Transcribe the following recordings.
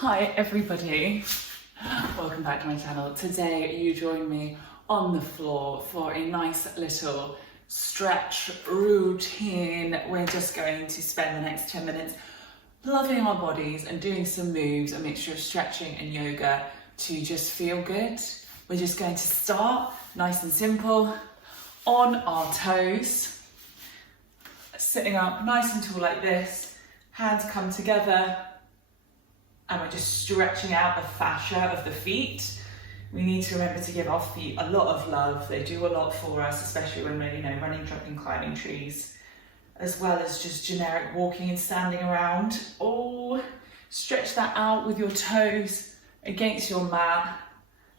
Hi everybody, welcome back to my channel. Today you join me on the floor for a nice little stretch routine. We're just going to spend the next 10 minutes loving our bodies and doing some moves, a mixture of stretching and yoga to just feel good. We're just going to start nice and simple on our toes, sitting up nice and tall like this, hands come together, and we're just stretching out the fascia of the feet. We need to remember to give our feet a lot of love. They do a lot for us, especially when we're, running, jumping, climbing trees, as well as just generic walking and standing around. Oh, stretch that out with your toes against your mat.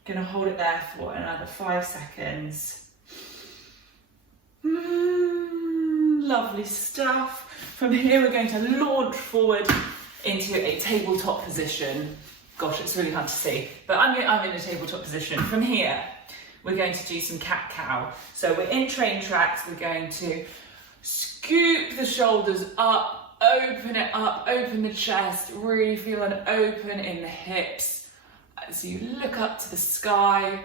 Gonna hold it there for another 5 seconds. Lovely stuff. From here, we're going to launch forward into a tabletop position. Gosh, it's really hard to see, but I'm in a tabletop position. From here, we're going to do some cat-cow. So we're in train tracks. We're going to scoop the shoulders up, open it up, open the chest, really feel an open in the hips. So you look up to the sky,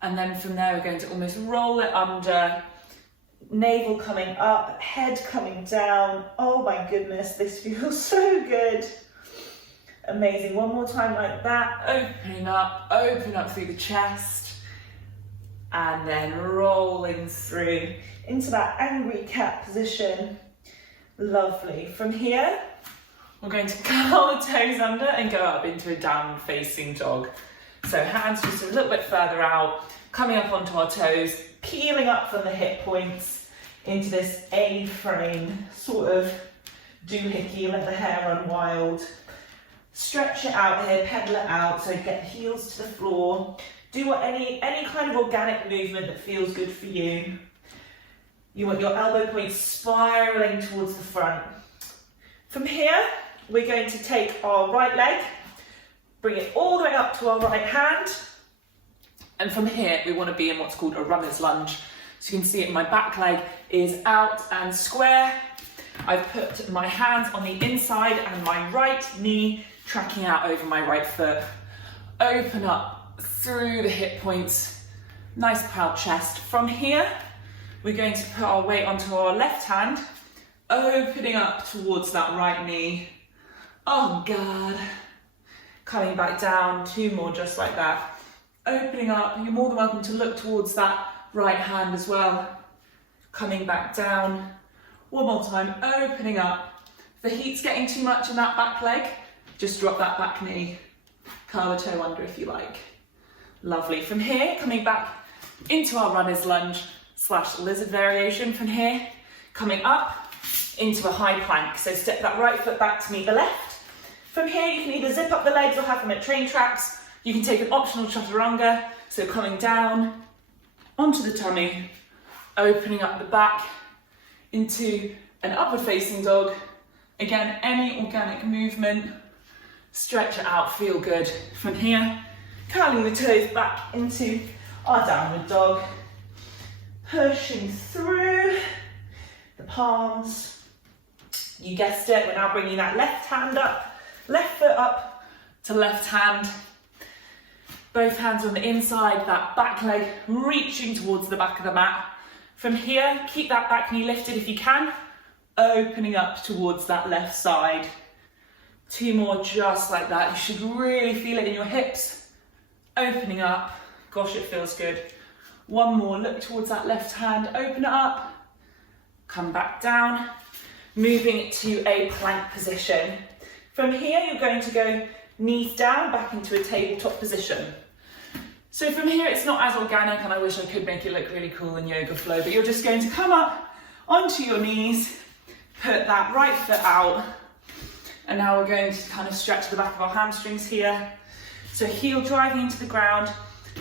and then from there, we're going to almost roll it under, navel coming up, head coming down. Oh my goodness, this feels so good. Amazing. One more time like that. Open up through the chest, and then rolling through into that angry cat position. Lovely. From here, we're going to curl the toes under and go up into a downward facing dog. So hands just a little bit further out, coming up onto our toes, peeling up from the hip points into this A-frame sort of doohickey, let the hair run wild. Stretch it out here, pedal it out, so get heels to the floor. Do any kind of organic movement that feels good for you. You want your elbow points spiraling towards the front. From here, we're going to take our right leg, bring it all the way up to our right hand, and from here, we want to be in what's called a runner's lunge. So you can see it, my back leg is out and square. I've put my hands on the inside and my right knee tracking out over my right foot. Open up through the hip points, nice proud chest. From here, we're going to put our weight onto our left hand, opening up towards that right knee. Oh God. Coming back down, 2 more just like that. Opening up, you're more than welcome to look towards that right hand as well. Coming back down. One more time, opening up. If the heat's getting too much in that back leg, just drop that back knee. Curl the toe under if you like. Lovely. From here, coming back into our runner's lunge / lizard variation. From here, coming up into a high plank. So step that right foot back to meet the left. From here, you can either zip up the legs or have them at train tracks. You can take an optional chaturanga. So coming down onto the tummy, opening up the back into an upward facing dog. Again, any organic movement, stretch it out, feel good. From here, curling the toes back into our downward dog, pushing through the palms. You guessed it, we're now bringing that left hand up, left foot up to left hand. Both hands on the inside, that back leg reaching towards the back of the mat. From here, keep that back knee lifted if you can, opening up towards that left side. 2 more just like that. You should really feel it in your hips. Opening up. Gosh, it feels good. 1 more, look towards that left hand, open it up, come back down, moving it to a plank position. From here, you're going to go knees down, back into a tabletop position. So from here, it's not as organic, and I wish I could make it look really cool in yoga flow, but you're just going to come up onto your knees, put that right foot out, and now we're going to kind of stretch the back of our hamstrings here. So heel driving into the ground,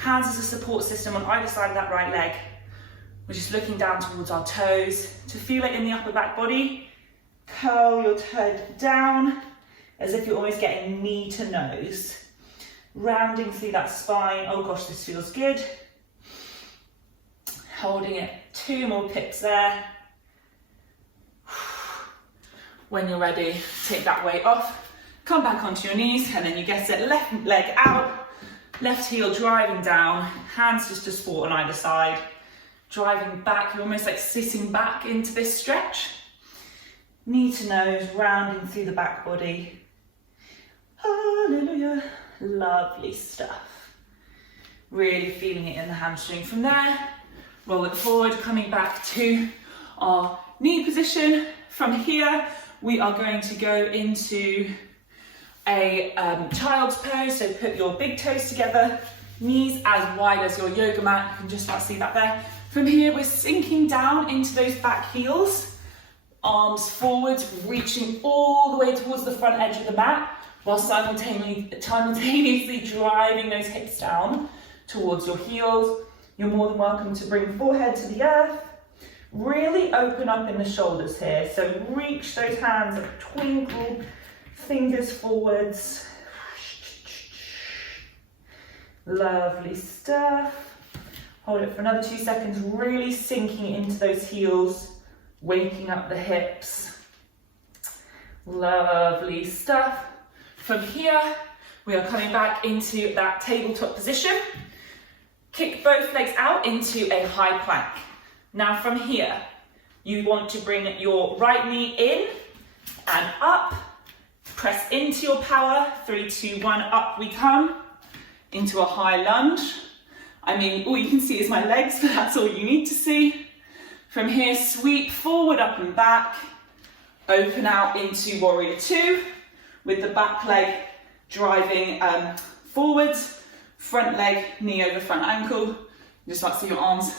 hands as a support system on either side of that right leg. We're just looking down towards our toes to feel it in the upper back body. Curl your head down, as if you're almost getting knee to nose. Rounding through that spine. Oh gosh, this feels good. Holding it, 2 more pips there. When you're ready, take that weight off, come back onto your knees, and then you get it, left leg out, left heel driving down, hands just to support on either side, driving back. You're almost like sitting back into this stretch. Knee to nose, rounding through the back body. Hallelujah. Lovely stuff. Really feeling it in the hamstring. From there, roll it forward, coming back to our knee position. From here, we are going to go into a child's pose. So put your big toes together, knees as wide as your yoga mat. You can just about see that there. From here, we're sinking down into those back heels. Arms forward, reaching all the way towards the front edge of the mat, while simultaneously driving those hips down towards your heels. You're more than welcome to bring forehead to the earth. Really open up in the shoulders here. So reach those hands, twinkle, fingers forwards. Lovely stuff. Hold it for another 2 seconds, really sinking into those heels, waking up the hips. Lovely stuff. From here, we are coming back into that tabletop position. Kick both legs out into a high plank. Now from here, you want to bring your right knee in and up. Press into your power. 3, 2, 1, up we come. Into a high lunge. I mean, all you can see is my legs, but that's all you need to see. From here, sweep forward, up and back. Open out into warrior 2 with the back leg driving forwards. Front leg, knee over front ankle. You just like to see your arms.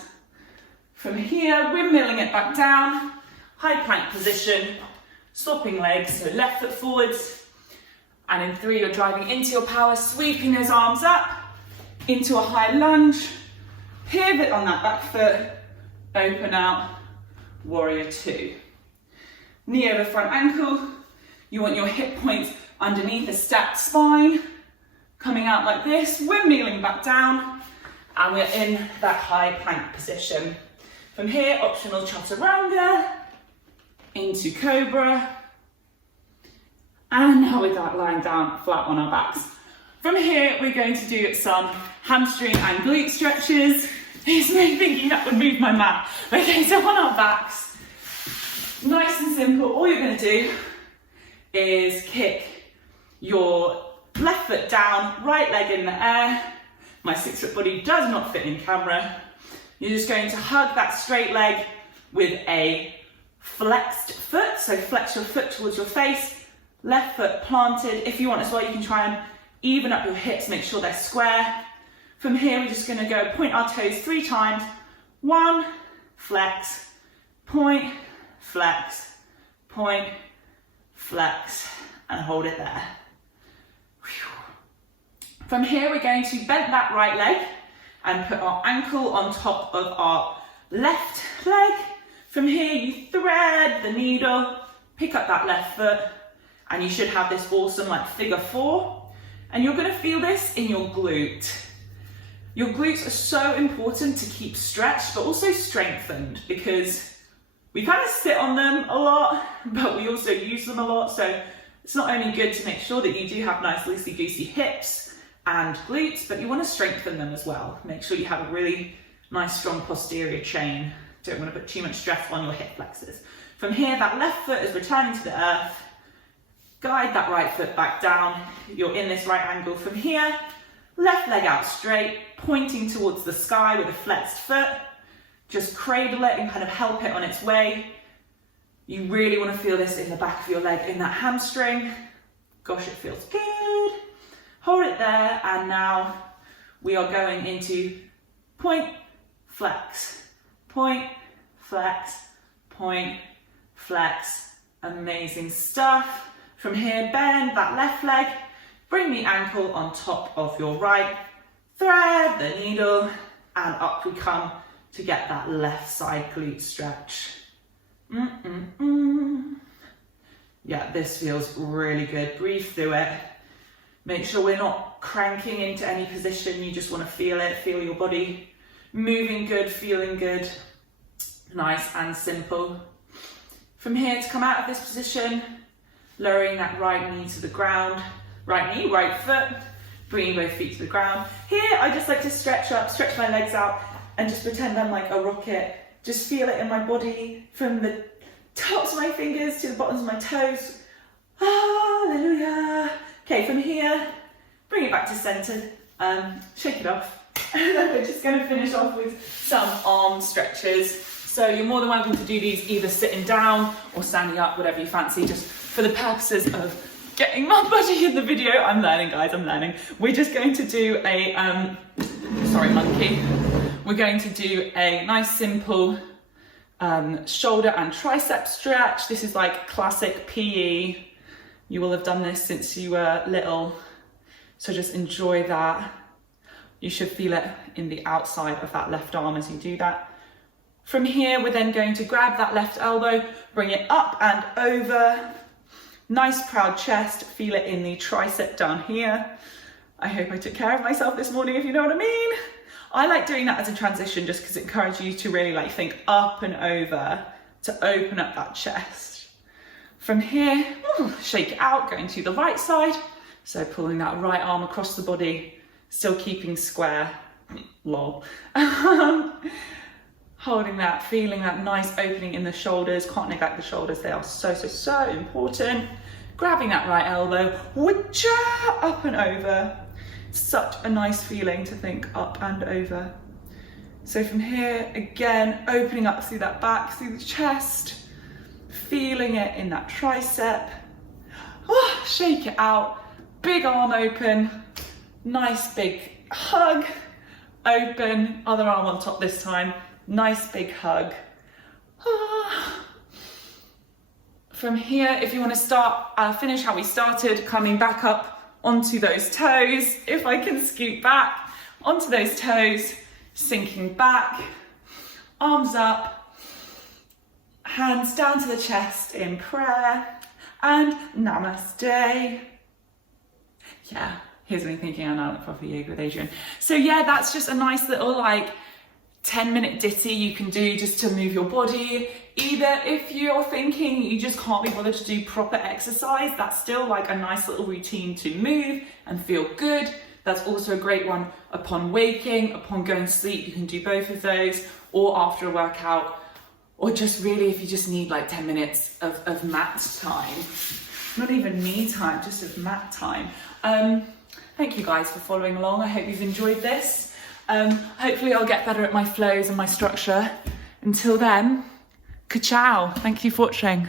From here, windmilling it back down. High plank position. Swapping legs, so left foot forwards. And in 3, you're driving into your power, sweeping those arms up into a high lunge. Pivot on that back foot. Open out, warrior 2. Knee over front ankle. You want your hip points underneath a stacked spine. Coming out like this, windmilling back down. And we're in that high plank position. From here, optional chaturanga, into cobra. And now we're lying down flat on our backs. From here, we're going to do some hamstring and glute stretches. Here's me thinking that would move my mat. Okay, so on our backs, nice and simple. All you're going to do is kick your left foot down, right leg in the air. My 6-foot body does not fit in camera. You're just going to hug that straight leg with a flexed foot. So flex your foot towards your face, left foot planted. If you want as well, you can try and even up your hips, make sure they're square. From here, we're just going to go point our toes 3 times. 1, flex, point, flex, point, flex, and hold it there. From here, we're going to bend that right leg and put our ankle on top of our left leg. From here, you thread the needle, pick up that left foot, and you should have this awesome like figure 4. And you're going to feel this in your glute. Your glutes are so important to keep stretched, but also strengthened, because we kind of sit on them a lot, but we also use them a lot. So it's not only good to make sure that you do have nice loosey-goosey hips and glutes, but you want to strengthen them as well. Make sure you have a really nice strong posterior chain. Don't want to put too much stress on your hip flexors. From here, that left foot is returning to the earth. Guide that right foot back down. You're in this right angle. From here, left leg out straight, pointing towards the sky with a flexed foot. Just cradle it and kind of help it on its way. You really want to feel this in the back of your leg, in that hamstring. Gosh, it feels good. Hold it there, and now we are going into point, flex, point, flex, point, flex. Amazing stuff. From here, bend that left leg, bring the ankle on top of your right, thread the needle, and up we come to get that left side glute stretch. Yeah, this feels really good. Breathe through it. Make sure we're not cranking into any position. You just want to feel it, feel your body moving good, feeling good. Nice and simple. From here, to come out of this position, lowering that right knee to the ground, right knee, right foot, bringing both feet to the ground. Here, I just like to stretch up, stretch my legs out, and just pretend I'm like a rocket. Just feel it in my body from the tops of my fingers to the bottoms of my toes. Hallelujah. Okay, from here, bring it back to centre, shake it off. And then we're just going to finish off with some arm stretches. So you're more than welcome to do these either sitting down or standing up, whatever you fancy, just for the purposes of getting my body in the video. I'm learning, guys, I'm learning. We're just going to do a, sorry, monkey. We're going to do a nice simple shoulder and tricep stretch. This is like classic PE. You will have done this since you were little. So just enjoy that. You should feel it in the outside of that left arm as you do that. From here, we're then going to grab that left elbow, bring it up and over. Nice proud chest, feel it in the tricep down here. I hope I took care of myself this morning, if you know what I mean. I like doing that as a transition just because it encourages you to really like think up and over to open up that chest. From here, shake it out, going to the right side. So pulling that right arm across the body, still keeping square, lol. Holding that, feeling that nice opening in the shoulders. Can't neglect the shoulders, they are so, so, so important. Grabbing that right elbow, up and over. Such a nice feeling to think up and over. So from here, again, opening up through that back, through the chest, feeling it in that tricep. Shake it out, big arm open, nice big hug, open, other arm on top this time, nice big hug. From here, if you want to start, finish how we started, coming back up onto those toes, if I can scoot back, onto those toes, sinking back, arms up, hands down to the chest in prayer, and namaste. Yeah, here's me thinking I'm now at proper yoga with Adrian. So yeah, that's just a nice little like 10-minute ditty you can do just to move your body. Either if you're thinking you just can't be bothered to do proper exercise, that's still like a nice little routine to move and feel good. That's also a great one upon waking, upon going to sleep. You can do both of those, or after a workout, or just really if you just need like 10 minutes of mat time. Not even me time, just of mat time. Thank you guys for following along. I hope you've enjoyed this. Hopefully I'll get better at my flows and my structure. Until then, ka-chow. Thank you for watching.